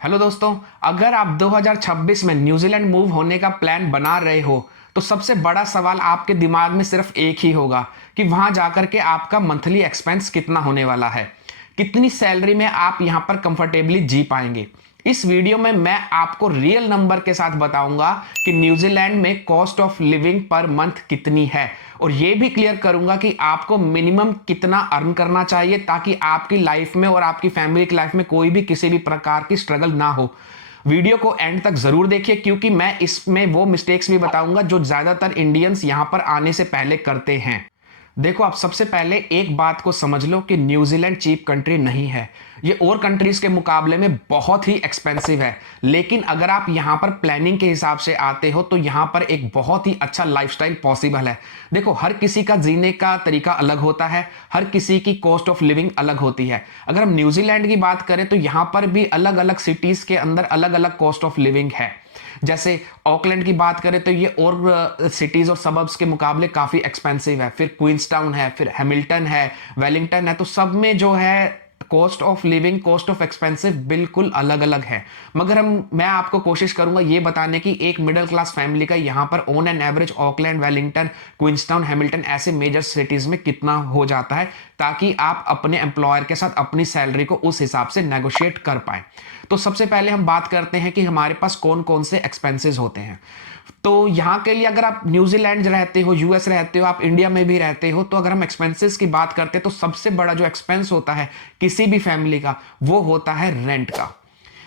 Hello दोस्तों। अगर आप 2026 में न्यूजीलैंड मूव होने का प्लान बना रहे हो तो सबसे बड़ा सवाल आपके दिमाग में सिर्फ एक ही होगा कि वहां जाकर के आपका मंथली एक्सपेंस कितना होने वाला है, कितनी सैलरी में आप यहां पर कंफर्टेबली जी पाएंगे। इस वीडियो में मैं आपको रियल नंबर के साथ बताऊंगा कि न्यूजीलैंड में cost of living per month कितनी है, और ये भी क्लियर करूंगा कि आपको मिनिमम कितना अर्न करना चाहिए ताकि आपकी लाइफ में और आपकी फैमिली की लाइफ में कोई भी किसी भी प्रकार की स्ट्रगल ना हो। वीडियो को एंड तक जरूर देखिए क्योंकि मैं इसमें वो मिस्टेक्स भी बताऊंगा जो ज्यादातर इंडियंस यहां पर आने से पहले करते हैं। देखो, आप सबसे पहले एक बात को समझ लो कि न्यूजीलैंड चीप कंट्री नहीं है। ये और कंट्रीज के मुकाबले में बहुत ही एक्सपेंसिव है, लेकिन अगर आप यहाँ पर प्लानिंग के हिसाब से आते हो तो यहाँ पर एक बहुत ही अच्छा लाइफस्टाइल पॉसिबल है। देखो, हर किसी का जीने का तरीका अलग होता है, हर किसी की कॉस्ट ऑफ लिविंग अलग होती है। अगर हम न्यूजीलैंड की बात करें तो यहाँ पर भी अलग अलग सिटीज के अंदर अलग अलग कॉस्ट ऑफ लिविंग है। जैसे ऑकलैंड की बात करें तो ये और सिटीज और सबब्स के मुकाबले काफी एक्सपेंसिव है। फिर क्वींसटाउन है, फिर हैमिल्टन है, वेलिंगटन है, तो सब में जो है cost of living, cost of expensive बिल्कुल अलग अलग है। मगर मैं आपको कोशिश करूंगा ये बताने की एक मिडिल क्लास फैमिली का यहां पर on an average Auckland, Wellington, Queenstown, Hamilton ऐसे मेजर सिटीज में कितना हो जाता है, ताकि आप अपने एम्प्लॉयर के साथ अपनी सैलरी को उस हिसाब से नेगोशिएट कर पाए। तो सबसे पहले हम बात करते हैं कि हमारे पास कौन कौन से एक्सपेंसेस होते हैं। तो यहाँ के लिए अगर आप न्यूजीलैंड रहते हो, यूएस रहते हो, आप इंडिया में भी रहते हो, तो अगर हम एक्सपेंसेस की बात करते हैं तो सबसे बड़ा जो एक्सपेंस होता है किसी भी फैमिली का वो होता है रेंट का।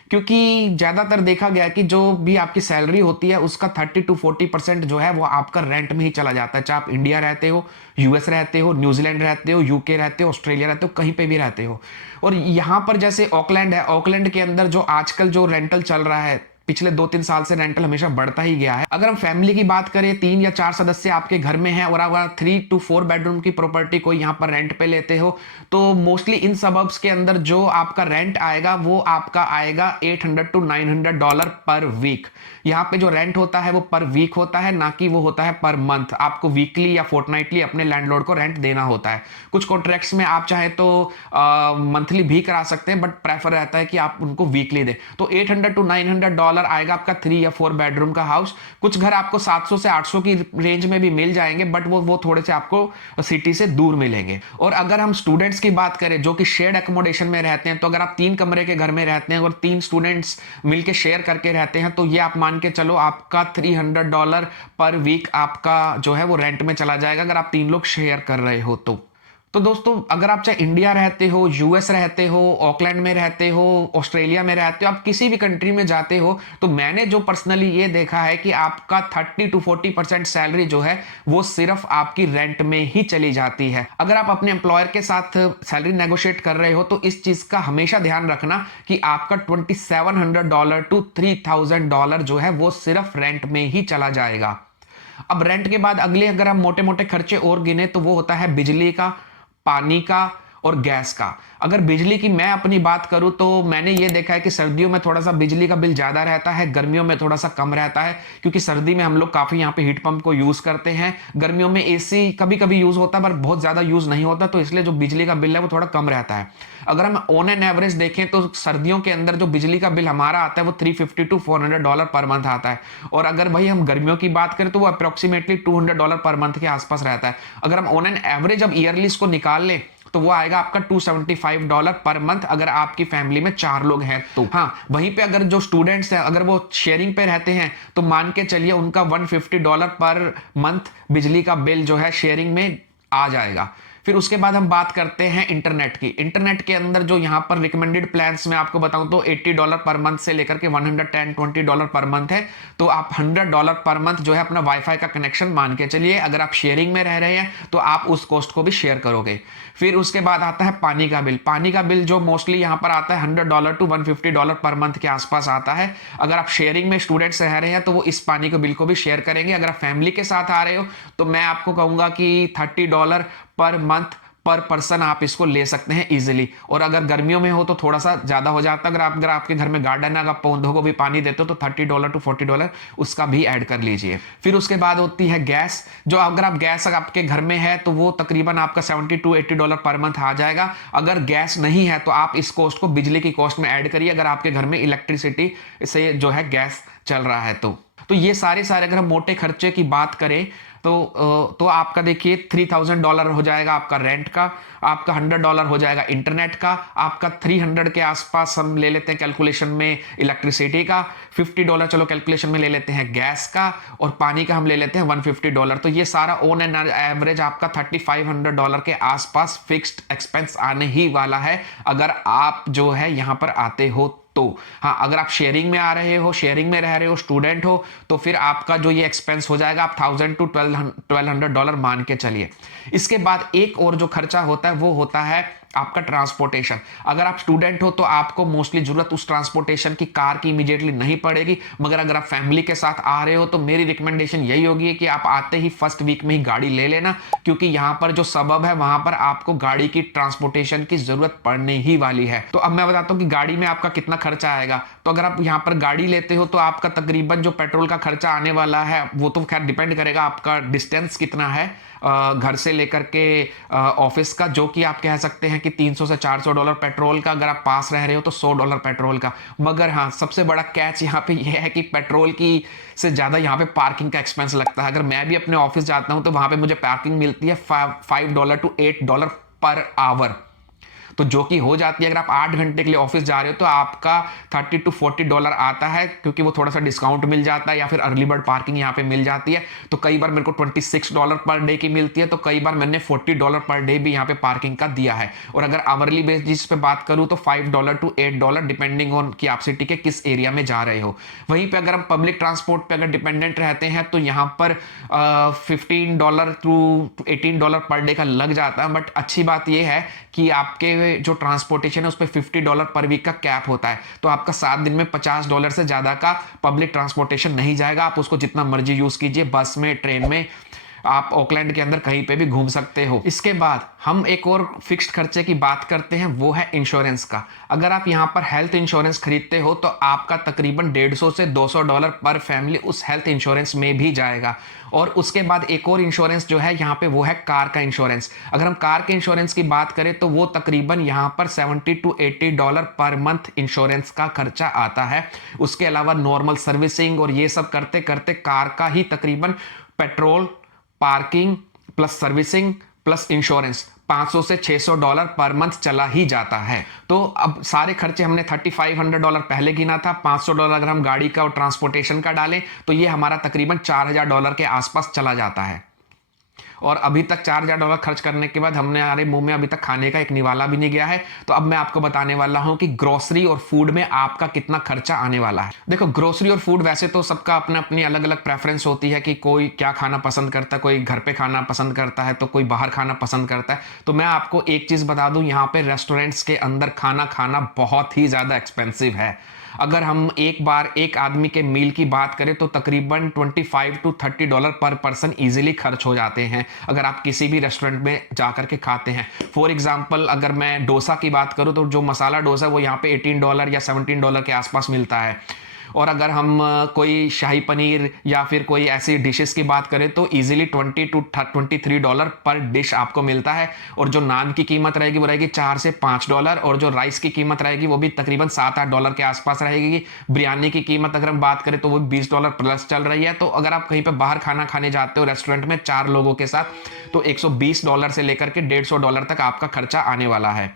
क्योंकि ज्यादातर देखा गया है कि जो भी आपकी सैलरी होती है उसका 30 to 40% जो है वो आपका रेंट में ही चला जाता है। चाहे आप इंडिया रहते हो, यूएस रहते हो, न्यूजीलैंड रहते हो, यूके रहते हो, ऑस्ट्रेलिया रहते हो, कहीं पे भी रहते हो। और यहाँ पर जैसे ऑकलैंड है, ऑकलैंड के अंदर जो आजकल जो रेंटल चल रहा है, पिछले 2-3 साल से रेंटल हमेशा बढ़ता ही गया है। अगर हम फैमिली की बात करें, 3 या 4 सदस्य आपके घर में हैं और अगर 3 to 4 बेडरूम की प्रॉपर्टी कोई यहाँ पर रेंट पे लेते हो तो मोस्टली इन सबब्स के अंदर जो आपका रेंट आएगा वो आपका आएगा $800 to $900 पर वीक। यहाँ पे जो रेंट होता है वो पर वीक होता है, ना कि वो होता है पर मंथ। आपको वीकली या फोर्टनाइटली अपने लैंडलॉर्ड को रेंट देना होता है। कुछ कॉन्ट्रैक्ट्स में आप चाहे तो मंथली भी करा सकते हैं, बट प्रेफर रहता है कि आप उनको वीकली दें। तो $800 to $900 आएगा आपका 3 या 4 बेडरूम का हाउस। कुछ घर आपको 700 से 800 की रेंज में भी मिल जाएंगे, बट वो थोड़े से आपको सिटी से दूर मिलेंगे। और अगर हम स्टूडेंट्स की बात करें जो कि शेयर्ड एकोमोडेशन में रहते हैं, तो अगर आप 3 कमरे के घर में रहते हैं और 3 स्टूडेंट्स मिलकर शेयर करके रहते हैं तो ये आप मान के चलो आपका $300 पर वीक आपका जो है वो रेंट में चला जाएगा, अगर आप 3 लोग शेयर कर रहे हो तो दोस्तों, अगर आप चाहे इंडिया रहते हो, यूएस रहते हो, ऑकलैंड में रहते हो, ऑस्ट्रेलिया में रहते हो, आप किसी भी कंट्री में जाते हो, तो मैंने जो पर्सनली ये देखा है कि आपका 30 to 40% सैलरी जो है वो सिर्फ आपकी रेंट में ही चली जाती है। अगर आप अपने एम्प्लॉयर के साथ सैलरी नेगोशिएट कर रहे हो तो इस चीज का हमेशा ध्यान रखना कि आपका $2700 to $3000 जो है वो सिर्फ रेंट में ही चला जाएगा। अब रेंट के बाद अगले अगर हम मोटे मोटे खर्चे और गिने तो वो होता है बिजली का, पानी का और गैस का। अगर बिजली की मैं अपनी बात करूं तो मैंने ये देखा है कि सर्दियों में थोड़ा सा बिजली का बिल ज्यादा रहता है, गर्मियों में थोड़ा सा कम रहता है, क्योंकि सर्दी में हम लोग काफी यहाँ पे हीट पंप को यूज करते हैं। गर्मियों में एसी कभी कभी यूज होता है पर बहुत ज्यादा यूज नहीं होता, तो इसलिए जो बिजली का बिल है वो थोड़ा कम रहता है। अगर हम ऑन एन एवरेज देखें तो सर्दियों के अंदर जो बिजली का बिल हमारा आता है वो $350 to $400 पर मंथ आता है, और अगर वही हम गर्मियों की बात करें तो वो अप्रोक्सीमेटली $200 पर मंथ के आसपास रहता है। अगर हम ऑन एन एवरेज अब ईयरली इसको निकाल लें तो वो आएगा आपका $275 पर मंथ, अगर आपकी फैमिली में 4 लोग हैं तो। हाँ, वहीं पे अगर जो स्टूडेंट्स हैं अगर वो शेयरिंग पे रहते हैं तो मान के चलिए उनका $150 पर मंथ बिजली का बिल जो है शेयरिंग में आ जाएगा। फिर उसके बाद हम बात करते हैं इंटरनेट की। इंटरनेट के अंदर जो यहाँ पर रिकमेंडेड प्लान्स में आपको बताऊं तो $80 पर मंथ से लेकर के $110-120 पर मंथ है। तो आप $100 पर मंथ जो है अपना वाईफाई का कनेक्शन मान के चलिए। अगर आप शेयरिंग में रह रहे हैं तो आप उस कॉस्ट को भी शेयर करोगे। फिर उसके बाद आता है पानी का बिल। पानी का बिल जो मोस्टली यहाँ पर आता है $100 to $150 पर मंथ के आसपास आता है। अगर आप शेयरिंग में स्टूडेंट्स रह रहे हैं तो वो इस पानी के बिल को भी शेयर करेंगे। अगर आप फैमिली के साथ आ रहे हो तो मैं आपको कहूंगा कि $30 पर मंथ पर पर्सन आप इसको ले सकते हैं इजीली। और अगर गर्मियों में हो तो थोड़ा सा ज़्यादा हो जाता है। अगर आपके घर में गार्डन है, अगर पौधों को भी पानी देते हो तो $30 to $40 उसका भी ऐड कर लीजिए। फिर उसके बाद होती है गैस, जो अगर आप गैस आपके घर में है तो वो तकरीबन आपका $70 to $80 पर मंथ आ जाएगा। अगर गैस नहीं है तो आप इस कॉस्ट को बिजली की कॉस्ट में ऐड करिए, अगर आपके घर में इलेक्ट्रिसिटी से जो है गैस चल रहा है तो ये सारे अगर हम मोटे खर्चे की बात करें तो आपका देखिए $3000 हो जाएगा आपका रेंट का, आपका $100 हो जाएगा इंटरनेट का, आपका 300 के आसपास हम ले लेते हैं कैलकुलेशन में इलेक्ट्रिसिटी का, $50 चलो कैलकुलेशन में ले लेते हैं गैस का, और पानी का हम ले लेते हैं $150। तो ये सारा ऑन एन एवरेज आपका $3500 के आसपास फिक्स्ड एक्सपेंस आने ही वाला है अगर आप जो है यहाँ पर आते हो तो। हाँ, अगर आप शेयरिंग में आ रहे हो, शेयरिंग में रह रहे हो, स्टूडेंट हो, तो फिर आपका जो ये एक्सपेंस हो जाएगा आप $1000 to $1200 मान के चलिए। इसके बाद एक और जो खर्चा होता है वो होता है आपका ट्रांसपोर्टेशन। अगर आप स्टूडेंट हो तो आपको मोस्टली जरूरत उस ट्रांसपोर्टेशन की कार की इमीडिएटली नहीं पड़ेगी, मगर अगर आप फैमिली के साथ आ रहे हो तो मेरी रिकमेंडेशन यही होगी कि आप आते ही फर्स्ट वीक में ही गाड़ी ले लेना, क्योंकि यहां पर जो सबब है वहां पर आपको गाड़ी की ट्रांसपोर्टेशन की जरूरत पड़ने ही वाली है। तो अब मैं बताता हूं कि गाड़ी में आपका कितना खर्चा आएगा। तो अगर आप यहां पर गाड़ी लेते हो तो आपका तकरीबन जो पेट्रोल का खर्चा आने वाला है वो तो खैर डिपेंड करेगा आपका डिस्टेंस कितना है घर से लेकर के ऑफिस का, जो कि आप कह सकते हैं कि $300 से $400 पेट्रोल का, अगर आप पास रह रहे हो तो $100 पेट्रोल का। मगर हाँ, सबसे बड़ा कैच यहाँ पे यह है कि पेट्रोल की से ज़्यादा यहाँ पे पार्किंग का एक्सपेंस लगता है। अगर मैं भी अपने ऑफिस जाता हूँ तो वहाँ पे मुझे पार्किंग मिलती है $5 to $8 पर आवर, तो जो कि हो जाती है अगर आप 8 घंटे के लिए ऑफिस जा रहे हो तो आपका $30 to $40 आता है, क्योंकि वो थोड़ा सा डिस्काउंट मिल जाता है या फिर अर्ली बर्ड पार्किंग यहाँ पे मिल जाती है। तो कई बार मेरे को $26 पर डे की मिलती है, तो कई बार मैंने $40 पर डे भी यहाँ पे पार्किंग का दिया है। और अगर आवरली बेसिस पे बात करूँ तो $5 to $8 डिपेंडिंग ऑन कि आप सिटी के किस एरिया में जा रहे हो। वहीं पर अगर हम पब्लिक ट्रांसपोर्ट पर अगर डिपेंडेंट रहते हैं तो यहाँ पर $15 to $18 पर डे का लग जाता है। बट अच्छी बात यह है कि आपके जो ट्रांसपोर्टेशन है उस पर $50 पर वीक का कैप होता है, तो आपका 7 दिन में $50 से ज्यादा का पब्लिक ट्रांसपोर्टेशन नहीं जाएगा। आप उसको जितना मर्जी यूज कीजिए, बस में, ट्रेन में, आप ऑकलैंड के अंदर कहीं पे भी घूम सकते हो। इसके बाद हम एक और फिक्स्ड खर्चे की बात करते हैं, वो है इंश्योरेंस का। अगर आप यहाँ पर हेल्थ इंश्योरेंस खरीदते हो तो आपका तकरीबन $150 से $200 पर फैमिली उस हेल्थ इंश्योरेंस में भी जाएगा। और उसके बाद एक और इंश्योरेंस जो है यहाँ पे वो है कार का इंश्योरेंस। अगर हम कार के इंश्योरेंस की बात करें तो वो तकरीबन यहाँ पर $70 to $80 पर मंथ इंश्योरेंस का खर्चा आता है। उसके अलावा नॉर्मल सर्विसिंग और ये सब करते करते कार का ही तकरीबन petrol, parking plus servicing plus insurance $500 से $600 पर मंथ चला ही जाता है। तो अब सारे खर्चे हमने $3500 पहले गिना था, $500 अगर हम गाड़ी का और ट्रांसपोर्टेशन का डालें तो ये हमारा तकरीबन $4000 के आसपास चला जाता है। और अभी तक $4000 खर्च करने के बाद हमारे मुंह में अभी तक खाने का एक निवाला भी नहीं गया है। तो अब मैं आपको बताने वाला हूं कि ग्रोसरी और फूड में आपका कितना खर्चा आने वाला है। देखो, ग्रोसरी और फूड वैसे तो सबका अपना अपनी अलग अलग प्रेफरेंस होती है कि कोई क्या खाना पसंद करता है, कोई घर पे खाना पसंद करता है तो कोई बाहर खाना पसंद करता है। तो मैं आपको एक चीज बता दूं, यहाँ पे रेस्टोरेंट्स के अंदर खाना खाना बहुत ही ज्यादा एक्सपेंसिव है। अगर हम एक बार एक आदमी के मील की बात करें तो तकरीबन $25 to $30 पर पर्सन इजीली खर्च हो जाते हैं अगर आप किसी भी रेस्टोरेंट में जाकर के खाते हैं। फॉर एग्जांपल अगर मैं डोसा की बात करूं तो जो मसाला डोसा वो यहाँ पे $18 या $17 के आसपास मिलता है। और अगर हम कोई शाही पनीर या फिर कोई ऐसी डिशेस की बात करें तो इजीली $20 to $23 पर डिश आपको मिलता है। और जो नान की कीमत रहेगी वो रहेगी $4 से $5, और जो राइस की कीमत रहेगी वो भी तकरीबन $7-8 के आसपास रहेगी। बिरयानी की कीमत अगर हम बात करें तो वो $20 प्लस चल रही है। तो अगर आप कहीं पर बाहर खाना खाने जाते हो रेस्टोरेंट में 4 लोगों के साथ तो $120 से लेकर के $150 तक आपका खर्चा आने वाला है।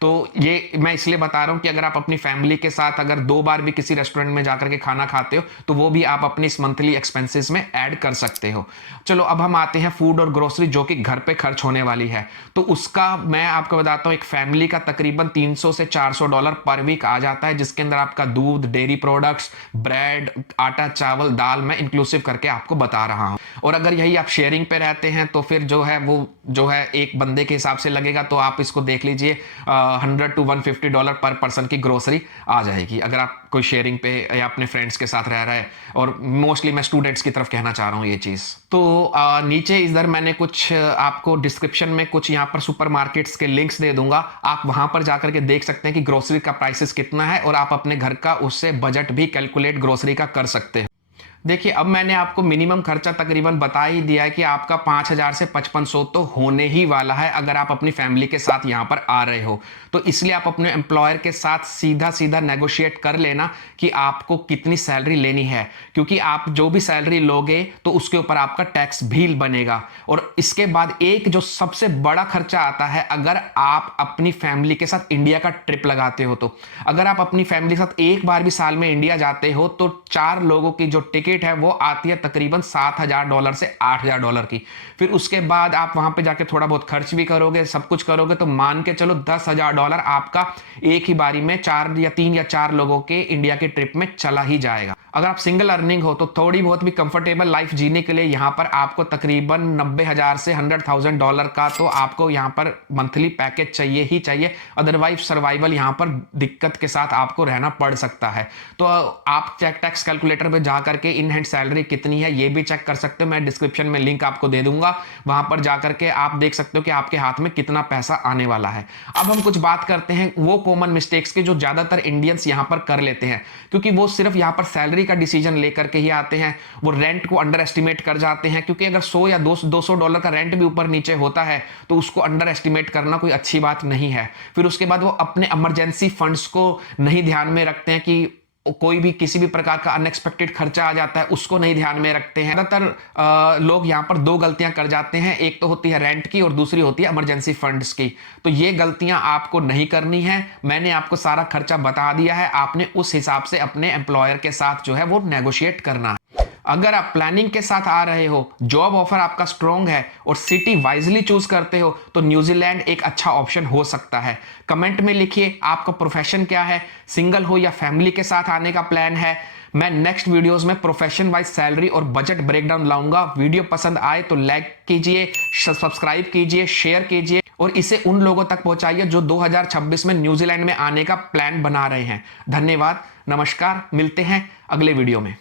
तो ये मैं इसलिए बता रहा हूं कि अगर आप अपनी फैमिली के साथ अगर 2 बार भी किसी रेस्टोरेंट में जाकर के खाना खाते हो तो वो भी आप अपनी इस मंथली एक्सपेंसेस में ऐड कर सकते हो। चलो अब हम आते हैं फूड और ग्रोसरी जो कि घर पे खर्च होने वाली है। तो उसका मैं आपको बताता हूं, एक फैमिली का तकरीबन $300 से $400 पर वीक आ जाता है, जिसके अंदर आपका दूध, डेयरी प्रोडक्ट्स, ब्रेड, आटा, चावल, दाल मैं इंक्लूसिव करके आपको बता रहा हूं। और अगर यही आप शेयरिंग पे रहते हैं तो फिर जो है वो जो है एक बंदे के हिसाब से लगेगा। तो आप इसको देख लीजिए $100 to $150 पर पर्सन की ग्रोसरी आ जाएगी अगर आप कोई शेयरिंग पे या अपने फ्रेंड्स के साथ रह रहा है, और मोस्टली मैं स्टूडेंट्स की तरफ कहना चाह रहा हूँ ये चीज़। तो नीचे इधर मैंने कुछ आपको डिस्क्रिप्शन में कुछ यहाँ पर सुपरमार्केट्स के लिंक्स दे दूंगा, आप वहां पर जाकर के देख सकते हैं कि ग्रोसरी का प्राइसेस कितना है, और आप अपने घर का उससे बजट भी कैलकुलेट ग्रोसरी का कर सकते हैं। देखिए, अब मैंने आपको मिनिमम खर्चा तकरीबन बता ही दिया है कि आपका 5,000 से 5,500 तो होने ही वाला है अगर आप अपनी फैमिली के साथ यहाँ पर आ रहे हो। तो इसलिए आप अपने एम्प्लॉयर के साथ सीधा सीधा नेगोशिएट कर लेना कि आपको कितनी सैलरी लेनी है, क्योंकि आप जो भी सैलरी लोगे तो उसके ऊपर आपका टैक्स भी बनेगा। और इसके बाद एक जो सबसे बड़ा खर्चा आता है, अगर आप अपनी फैमिली के साथ इंडिया का ट्रिप लगाते हो, तो अगर आप अपनी फैमिली के साथ एक बार भी साल में इंडिया जाते हो तो 4 लोगों की जो टिकट है वो आती है तकरीबन $7,000 से $8,000 की। फिर उसके बाद आप वहां पे जाके थोड़ा बहुत खर्च भी करोगे, सब कुछ करोगे, तो मान के चलो $10,000 आपका एक ही बारी में 3 या 4 लोगों के इंडिया के ट्रिप में चला ही जाएगा। अगर आप सिंगल अर्निंग हो तो थोड़ी बहुत भी कंफर्टेबल लाइफ जीने के लिए यहाँ पर आपको तकरीबन 90,000 से $100,000 का तो आपको यहाँ पर मंथली पैकेज चाहिए ही चाहिए, अदरवाइज सर्वाइवल यहाँ पर दिक्कत के साथ आपको रहना पड़ सकता है। तो आप चेक टैक्स कैलकुलेटर पे जा करके इन हैंड सैलरी कितनी है ये भी चेक कर सकते हो, मैं डिस्क्रिप्शन में लिंक आपको दे दूंगा, वहां पर जाकर के आप देख सकते हो कि आपके हाथ में कितना पैसा आने वाला है। अब हम कुछ बात करते हैं वो कॉमन मिस्टेक्स की जो ज्यादातर इंडियंस यहाँ पर कर लेते हैं, क्योंकि वो सिर्फ यहाँ पर सैलरी का डिसीजन लेकर के ही आते हैं। वो रेंट को अंडर एस्टिमेट कर जाते हैं, क्योंकि अगर 100 या $200 का रेंट भी ऊपर नीचे होता है तो उसको अंडर एस्टिमेट करना कोई अच्छी बात नहीं है। फिर उसके बाद वो अपने इमरजेंसी फंड्स को नहीं ध्यान में रखते हैं कि कोई भी किसी भी प्रकार का अनएक्सपेक्टेड खर्चा आ जाता है उसको नहीं ध्यान में रखते हैं। ज्यादातर लोग यहाँ पर 2 गलतियां कर जाते हैं, एक तो होती है रेंट की और दूसरी होती है इमरजेंसी फंड्स की। तो ये गलतियां आपको नहीं करनी है, मैंने आपको सारा खर्चा बता दिया है, आपने उस हिसाब से अपने एम्प्लॉयर के साथ जो है वो नेगोशिएट करना है। अगर आप प्लानिंग के साथ आ रहे हो, जॉब ऑफर आपका स्ट्रॉन्ग है और सिटी वाइजली चूज करते हो, तो न्यूजीलैंड एक अच्छा ऑप्शन हो सकता है। कमेंट में लिखिए आपका प्रोफेशन क्या है, सिंगल हो या फैमिली के साथ आने का प्लान है। मैं नेक्स्ट वीडियोस में प्रोफेशन वाइज सैलरी और बजट ब्रेकडाउन लाऊंगा। वीडियो पसंद आए तो लाइक कीजिए, सब्सक्राइब कीजिए, शेयर कीजिए और इसे उन लोगों तक पहुंचाइए जो 2026 में न्यूजीलैंड में आने का प्लान बना रहे हैं। धन्यवाद, नमस्कार, मिलते हैं अगले वीडियो में।